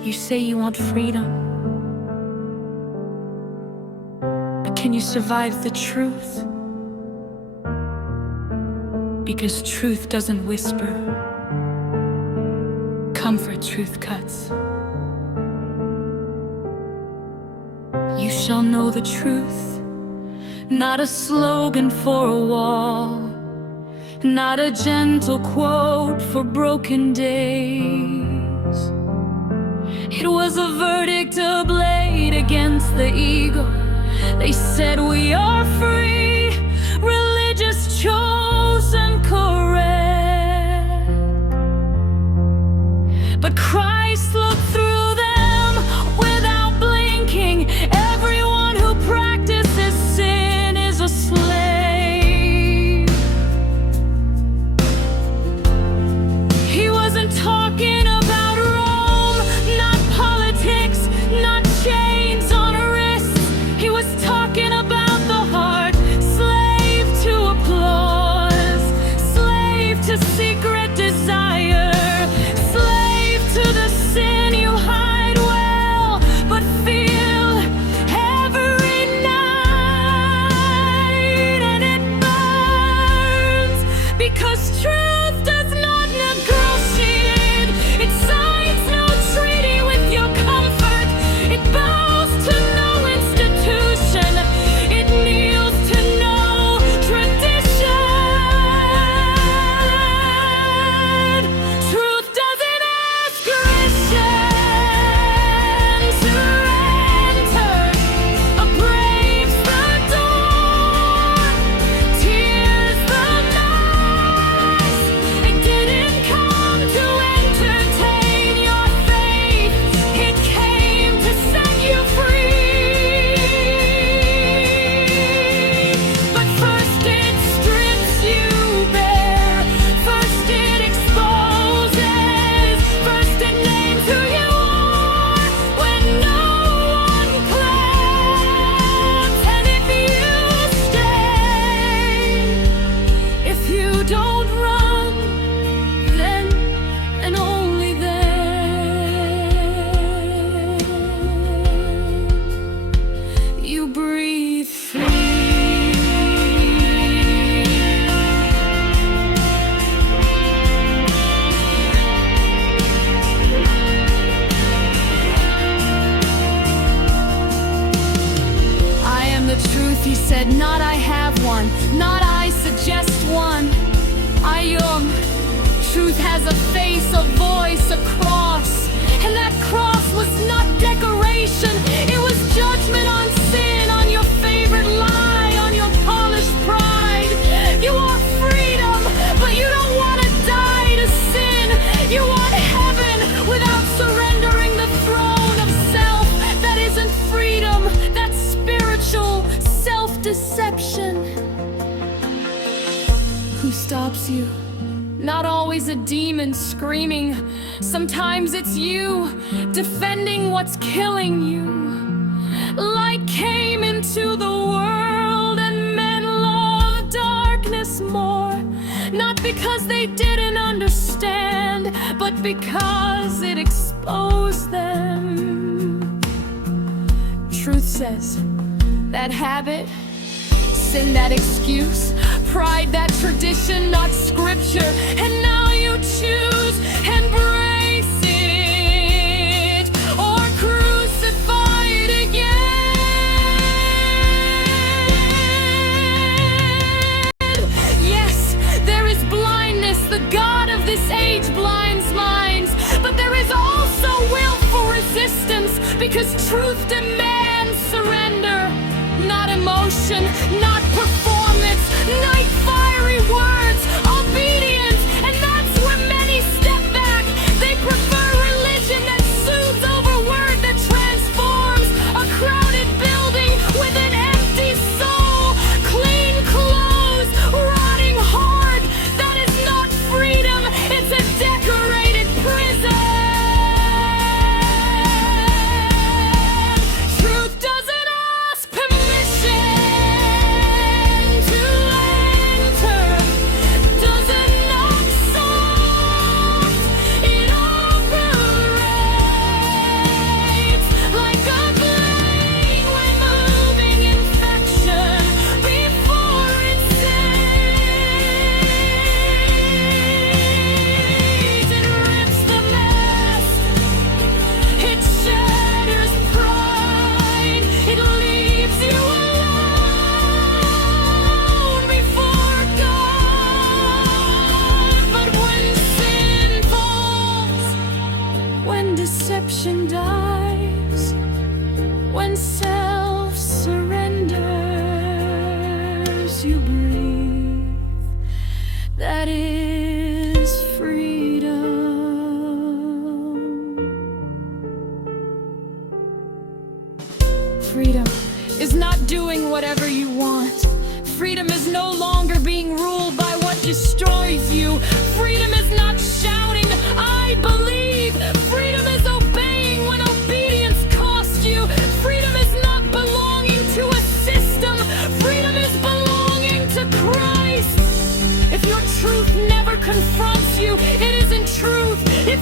You say you want freedom, but can you survive the truth? Because truth doesn't whisper. Comfort truth cuts. You shall know the truth, not a slogan for a wall, not a gentle quote for broken days. It was a verdict, a blade against the ego. They said we are free, religious, chosen, correct. But Christ looked through them without blinking. Everyone who practices sin is a slave. He wasn't talking about Rome, not politics, not chains on wrists. He was talking about the heart, slave to applause, slave to secret desire, slave to the sin you hide well, but feel every night, and it burns, because truth does not negotiate. It signs no treaty with your comfort. It bows to no institution. It kneels to no tradition. Truth doesn't ask Christians to enter. A braves the door, tears the mass. It didn't come to entertain your faith. It came to set you free. But first it strips you bare. First it exposes. First it names who you are when no one claps. And if you stay, if you don't run, then and only then you breathe free. I am the truth, he said, not I have one, not I suggest one. I am. Truth has a face, a voice, a cross. And that cross was not decoration, it was judgment on sin, on your favorite lie, on your polished pride. You want freedom, but you don't want to die to sin. You want heaven without surrendering the throne of self. That isn't freedom, that's spiritual self-deception. Who stops you? Not always a demon screaming. Sometimes it's you defending what's killing you. Light came into the world and men loved darkness more. Not because they didn't understand, but because it exposed them. Truth says that habit, sin that excuse, pride that tradition, not scripture. And now you choose, embrace it or crucify it again. Yes, there is blindness, the God of this age blinds minds, but there is also willful resistance, because truth demands surrender, not emotion, not performance, not fiery words, obedience. And that's where many step back. They prefer religion that soothes over word that transforms. A crowded building with an empty soul, clean clothes, rotting heart. That is not freedom, it's a decorated prison. Truth doesn't ask permission to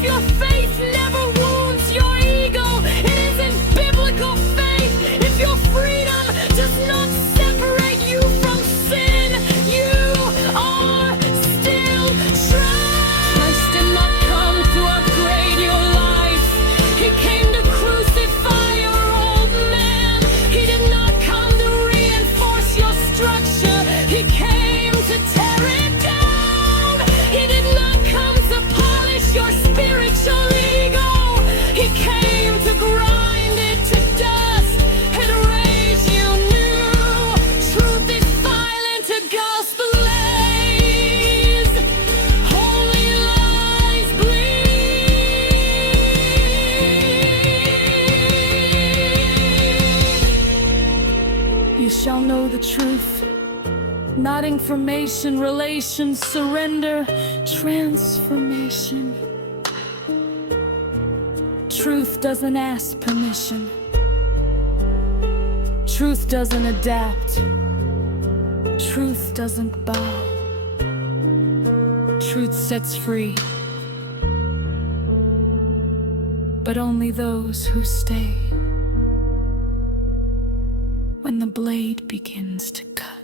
your faith never wounds your ego, it isn't biblical faith. If your freedom does not separate you from sin, you are still trapped. Christ did not come to upgrade your life. He came to crucify your old man. He did not come to reinforce your structure. He came to tear it down. He did not come to polish your spiritual ego. He came to grind it to dust and raise you new. Truth is violent, the gospel lays. Holy lies bleed. You shall know the truth. Not information, relations, surrender, transformation. Truth doesn't ask permission. Truth doesn't adapt. Truth doesn't bow. Truth sets free. But only those who stay when the blade begins to cut.